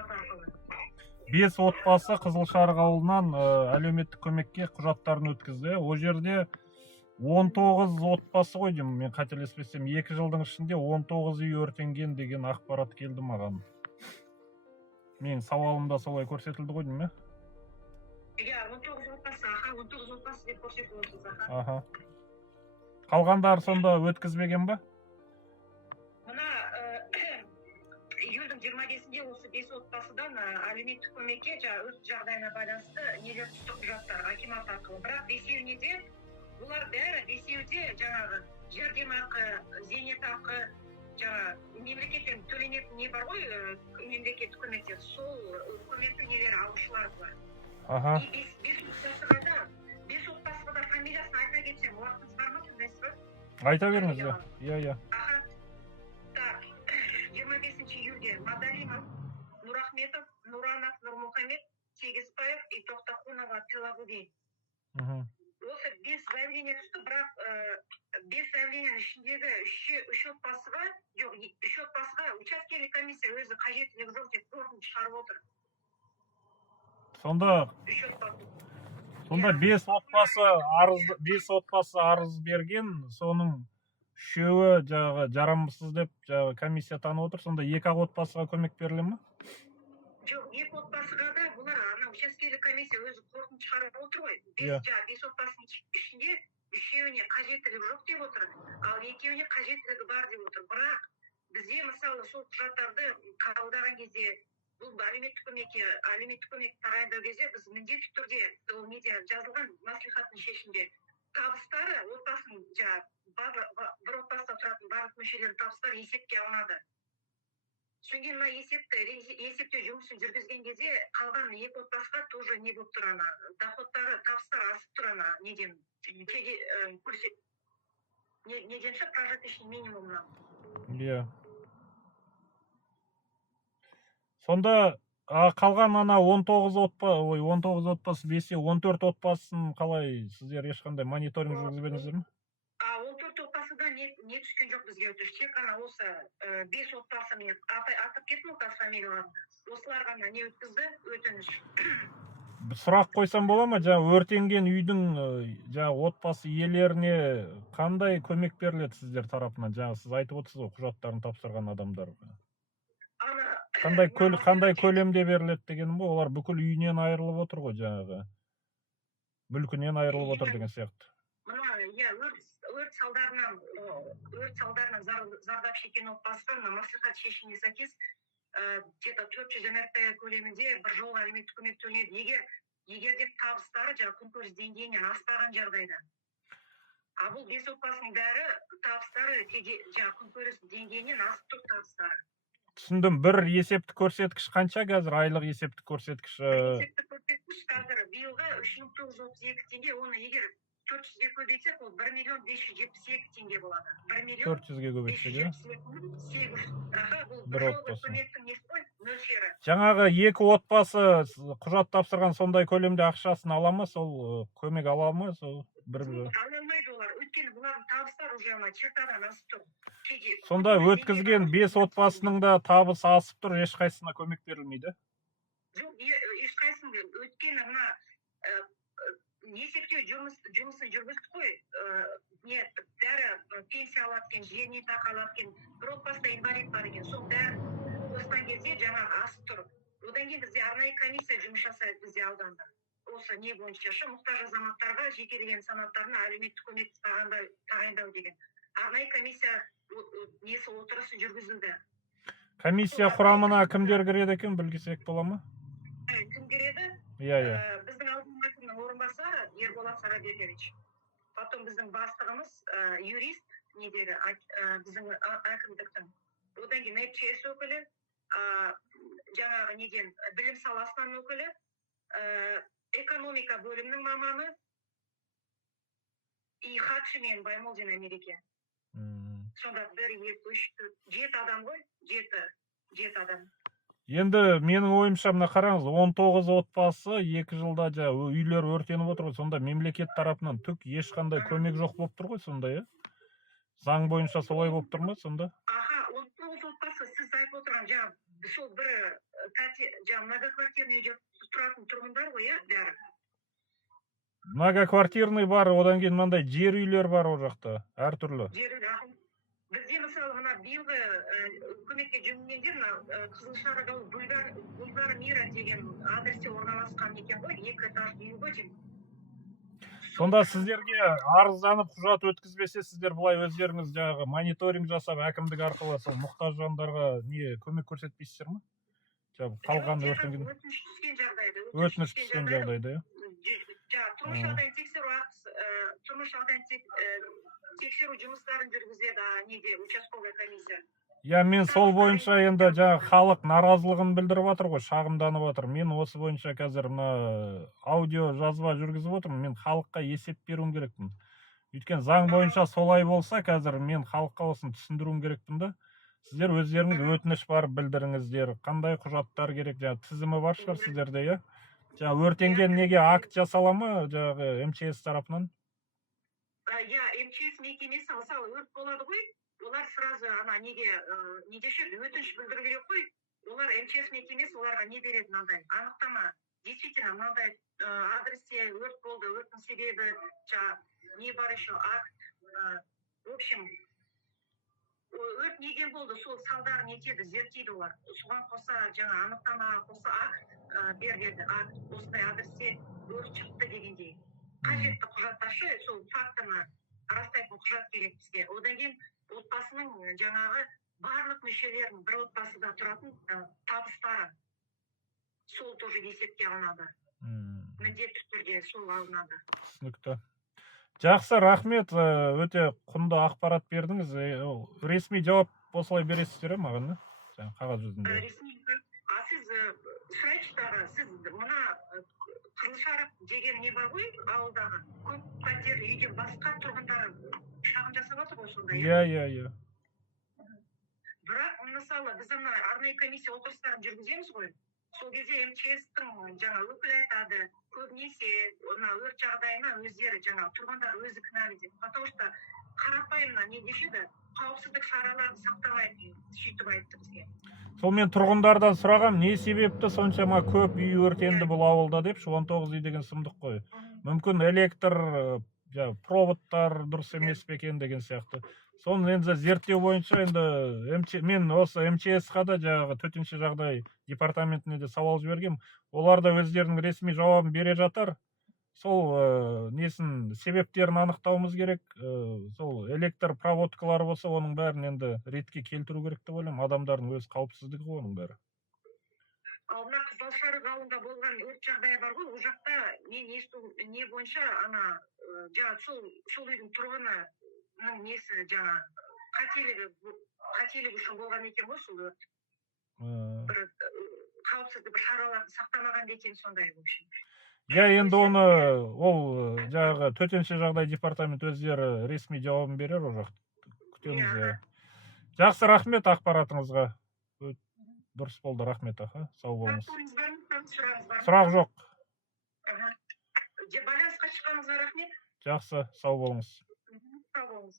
акимат аркылуу. 5 отбасы Қызылшарық ауылынан әлеуметтік көмекке құжаттарын өткізді. О жерде 19 отбасы ғой деймін, мен қателеспесем, 2 жылдың ішінде 19 үй өртенген деген ақпарат келді маған. Мен сауалымда солай көрсетілді ғой деймін, Иә, 19 отбасы, 19 отбасы деп көрсетіп отырсыз, Аха. Қалғандары сонда өткізбеген ба? Мына июльдің 25-інде осы 5 отбасыдан әлеуметтік көмекке өз жағдайына байланысты нелер түсті құжаттар акимат арқылы. Бірақ бесеуіне де бұлар бәрі бесеуде жаңағы жәрдемақы, зейнетақы, жаңа мемлекеттен төленетін не бар ғой, мемлекеттік көмектер, сол көмектің нелері алушылар бар. Аха. Бес отбасыға да фамилиясын айта кетсем, уақытыңыз бар ма, түсінесіз ба? Айта беріңіз бе? Иә. Так, 25 июльде Мадалимов, Нурахметов, Нуранов, Нурмухамед, Сегизбаев и Тоқтахунова Тилавуди. Осы 5 заявление түсті, бірақ 5 заявленияның ішіндегі 3 отбасыға, жоқ, 3 отбасыға учаскелік комиссия өзі қажеттілігі жоқ деп қорытынды шығарып отыр. Сонда 5 отбасы арыз берген, соның 3-і жарамсыз деп комиссия танып отыр. Сонда 2 отбасыға көмек беріле ме? Жоқ, 2 отбасыға да бұлар учаскелік комиссия өзі қорытынды шығарып отыр ғой. 5 отбасының ішінде 3-еуіне қажеттілігі жоқ деп отыр, ал 2-еуіне қажеттілігі бар деп отыр. Бірақ бізде мысалы сол құжаттарды қабылдаған кезде бұл әлеуметтік көмек тағайындау кезде біз міндетті түрде ол неде жазылған мәслихаттың шешімінде табыстары отбасының бір отбасында тұратын барлық мүшелердің табыстары есепке алынады. Содан кейін мына есептеу жұмысын жүргізген кезде қалған 2 отбасыға тоже не болып тұр, доходтары, табыстары асып тұр, неден неденші прожиточный минимумнан. Иә. Сонда қалған 19 отбасы, 5-е 14 отбасын қалай сіздер ешқандай мониторинг жүргізбедіңіздер ме? 14 отбасыда не түскен жоқ бізге өтініш. Тек қана осы 5 отбасы, мен атап кеттім ғой фамилияларын. Осылар ғана не өткізді өтініш. Сұрақ қойсам бола ма? Өртенген үйдің отбасы иелеріне қандай көмек беріледі сіздер тарапынан? Сіз айтып отырсыз ғой, құжаттарын тапсырған адамдарға. Қандай көлемде беріледі дегенім ғой, олар бүкіл үйінен айырылып отыр ғой, мүлкінен айырылып отыр деген сияқты. Өрт салдарынан зардап шеккен отбасыға мәслихат шешіміне сәйкес 400 мрп көлемінде бір жолға әлеуметтік көмек төленеді, егер де табыстары күнкөріс деңгейінен аспаған жағдайда. А бұл 5 отбасының бәрі табыстары күнкөріс деңгейінен асып тұр табыстары. Түсіндім. Бір есептік көрсеткіш қанша қазір, айлық есептік көрсеткіш? Есептік көрсеткіш қазір биылғы 3.932 теңге, оны егер 400-ге көбейтсек, ол 1.572 теңге болады. 400-ге көбейтсек, бір отбасы. Мөлшері. Жаңағы 2 отбасы құжат тапсырған сондай көлемде ақшасын ала ма, сол көмек ала ма? Алмайды олар, өйткені бұлардың табыстары уже чертадан асып тұр. Сонда өткізген 5 отбасының да табысы асып тұр, ешқайсысына көмек берілмейді? Жоқ, ешқайсысына, өйткені есептеу жұмысын жүргіздік қой, бәрі пенсия алаткен, зейнетақы алаткен, бір отбасында инвалид бар екен, сол бәрі осыдан кезде жаңағы асып тұр. Одан кейін бізде арнайы комиссия жұмыс жасайды бізде ауданда. Осы не бойынша мұқтаж азаматтарға жекелеген санаттарына әлеуметтік көмек тағайындау деген. Арнайы комиссия несі отырысы жүргізілді. Комиссия құрамына кімдер кіреді екен, білгісек бола ма? Кім кіреді? Иә. Біздің аудандық әкімнің орынбасары Ерболат Сарабекович. Потом біздің бастығымыз юрист, біздің әкімдіктің. Одан кейін МЧС өкілі, жаңағы неден білім саласынан өкілі, экономика бөлімінің маманы и хатшы мен Баймолдина Мереке. Сонда 1, 2, 3, 4, 7 адам ғой, 7 адам. Енді менің ойымша, мына қараңыз, 19 отбасы 2 жылда үйлер өртеніп отыр ғой, сонда мемлекет тарапынан түк ешқандай көмек жоқ болып тұр ғой, сонда, заң бойынша солай болып тұр ма сонда? 19 отбасы, сіз айтып отырған, сол бір жаңағы многоквартирный үйде тұратын тұрғындар ғой, иә, бәрі. Многоквартирный бар, одан кейін мынандай жер үйлер бар ол жақта, әртүрлі. Бізде мысалы мына биылғы көмекке жүгінгендер мына Қызылшарада бульвар Мира деген адресте орналасқан екен ғой, 2 этажды үй ғой деймін. Сонда сіздерге арызданып құжат өткізбесе, сіздер бұлай өздеріңіз жаңағы мониторинг жасап, әкімдік арқылы сол мұқтаж жандарға не көмек көрсетпейсіздер ме? Қалған өтініш түскен жағдайда, иә? тұрмыс жағдайын тексеру ақысы, тұрмыс жағдайын тексеру жұмыстарын жүргізеді, неде участковый комиссия. Я мен сол бойынша енді жаңағы халық наразылығын білдіріп жатыр ғой, шағымданып жатыр. Мен осы бойынша қазір мына аудио жазба жүргізіп отырмын. Мен халыққа есеп беруім керекпін. Өйткені заң бойынша солай болса, қазір мен халыққа осын түсіндіруім керекпін да. Сіздер өздеріңіз өтініш барып білдіріңіздер. Қандай құжаттар керек, жаңағы тізімі бар шығар сіздерде, иә? Жаңағы өртенген неге акт жасала ма, жаңағы МЧС тарапынан? Я МЧС мекемесі мысалы өрт болады ғой. Олар сразу ана неге өтініш білдіру керек қой. Олар МЧС мекемесі оларға не береді мынандай анықтама. Действительно мынандай адресте өрт болды, өрттің себебі, не бар еще акт. В общем, өрт неден болды, сол салдарын нетеді, зерттейді олар. Соған қоса жаңа анықтама қоса акт береді, акт осындай адресте өрт шықты дегендей. Қажетті құжатташы, сол фактіні растайтын құжат керек бізге. Одан кейін отбасының жаңағы барлық мүшелерінің бір отбасыда тұратын табыстары сол тоже есепке алынады. Міндетті түрде сол алынады. Түсінікті. Жақсы, рахмет. Өте құнды ақпарат бердіңіз. Ресми жауап осылай бересіздер маған, қағаз жүзінде? Ресми. Сіз сұрайыншы тағы, сіз мына Қызылшарық деген не бар ғой, ауылдағы көп пәтерлі үйде басқа тұрғындар шағым жасап жатыр ғой сонда. Иә. Бірақ мысалы біз ана арнайы комиссия отырыстарын жүргіземіз ғой. Сол кезде МЧС-тің жаңа өкілі айтады, көбінесе мына өрт жағдайына өздері жаңа тұрғындар өзі кінәлі деп. Потому что қарапайым не дешеді, қауіпсіздік шараларын сақтамайды, сөйтіп айтты бізге. Сол мен тұрғындардан сұрағам, не себепті соншама көп үй өртенді бұл ауылда деп, 19 үй деген сұмдық қой. Мүмкін электр, проводтар дұрыс емес пе екен деген сияқты. Соны енді зерттеу бойынша енді мен осы МЧС-қа да жаңағы төтенше жағдай департаментіне де сауал жібергем. Олар да өздерінің ресми жауабын бере жатар. Сол несін себептерін анықтауымыз керек. Сол электр проводкалары болса, оның бәрін енді ретке келтіру керек деп ойлаймын. Адамдардың өз қауіпсіздігі ғой оның бәрі. Ал мына Қызылшарық ауылында болған өрт жағдайы бар ғой, ол жақта мен не бойынша ана жаңа сол үйдің тұрғынының несі жаңа қателігі үшін болған екен ғой сол өрт. Бір қауіпсіздік шараларды сақтамаған екен сондай в общем. Енді оны ол жаңағы төтенше жағдай департамент өздері ресми жауабын берер ол жақта. Күтеміз. Жақсы, рахмет ақпаратыңызға. Дұрыс болды, рахмет аха. Сау болыңыз. Сұрақ жоқ. Байланысқа шыққаныңызға рахмет. Жақсы, сау болыңыз. Сау болыңыз.